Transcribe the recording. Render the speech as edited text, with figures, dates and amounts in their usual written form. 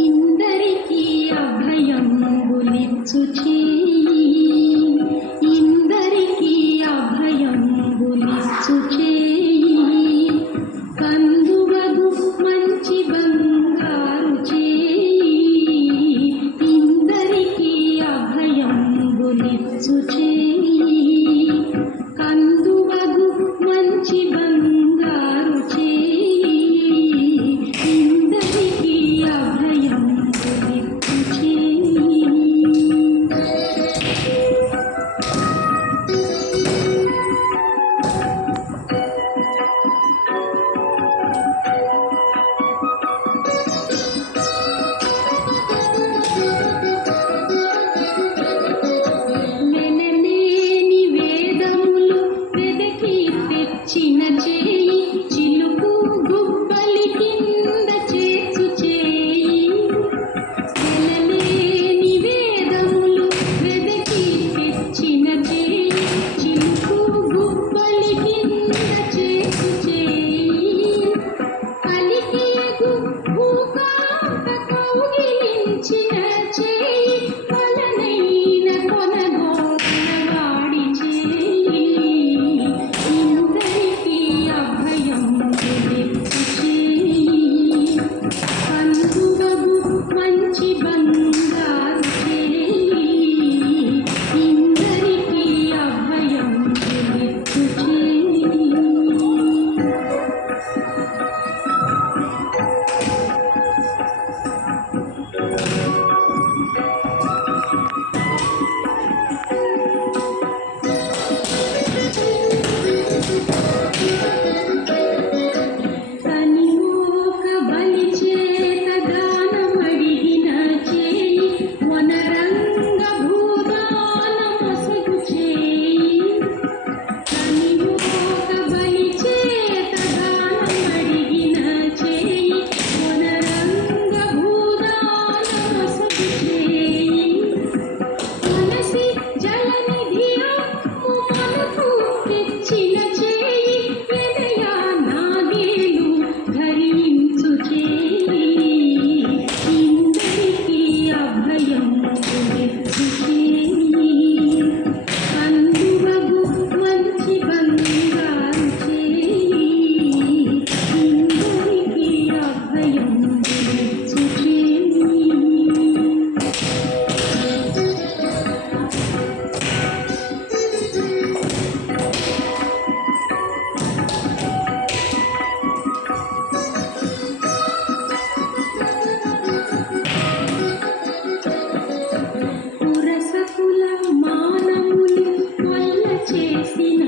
ఇందరికీ అభయంబులిచ్చు చేయి, ఇందరికీ అభయంబులిచ్చు చేయి, కందువగు మంచి బంగారు చేయి, ఇందరికీ అభయంబులిచ్చు చేయి, కందువగు మంచి బంగారు చేయి, ఇందరికీ అభయంబులిచ్చు చేయి. వెనలేని వేదములు వెదకి తెచ్చిన చేయి, చిలుకు గుబ్బలి కింద చేసు చేయి. వెనలేని వేదములు వెదకి తెచ్చిన చేయి, చిలుకు గుబ్బలి కింద చేసు చేయి. కలికియగు భూకాంత కౌగిలించిన చేయి, వలనైన కొనగోడవాడి చేయి, ఇందరికీ అభయంబులిచ్చు చేయి, కందువగు మంచి బంగారు చేయి, ఇందరికీ అభయంబులిచ్చు చేయి. కనిమోక బలి చేత దానమడిగిన చేయి, వనరంగ భూదానమొసగు చేయి. కనిమోక బలి చేత దానమడిగిన చేయి, వనరంగ భూదానమొసగు చేయి. మనసి జలనిధియా మనకు తెచ్చిన చేయి, ఎదయా నాగేలు ధరించు చేయి, ఇందరికీ అభయంబులిచ్చు చేయి, కందువగు మంచి బంగారు చేయి, ఇందరికీ అభయంబులిచ్చు చేయి. పురసకుల మానములు వల్ల చేసిన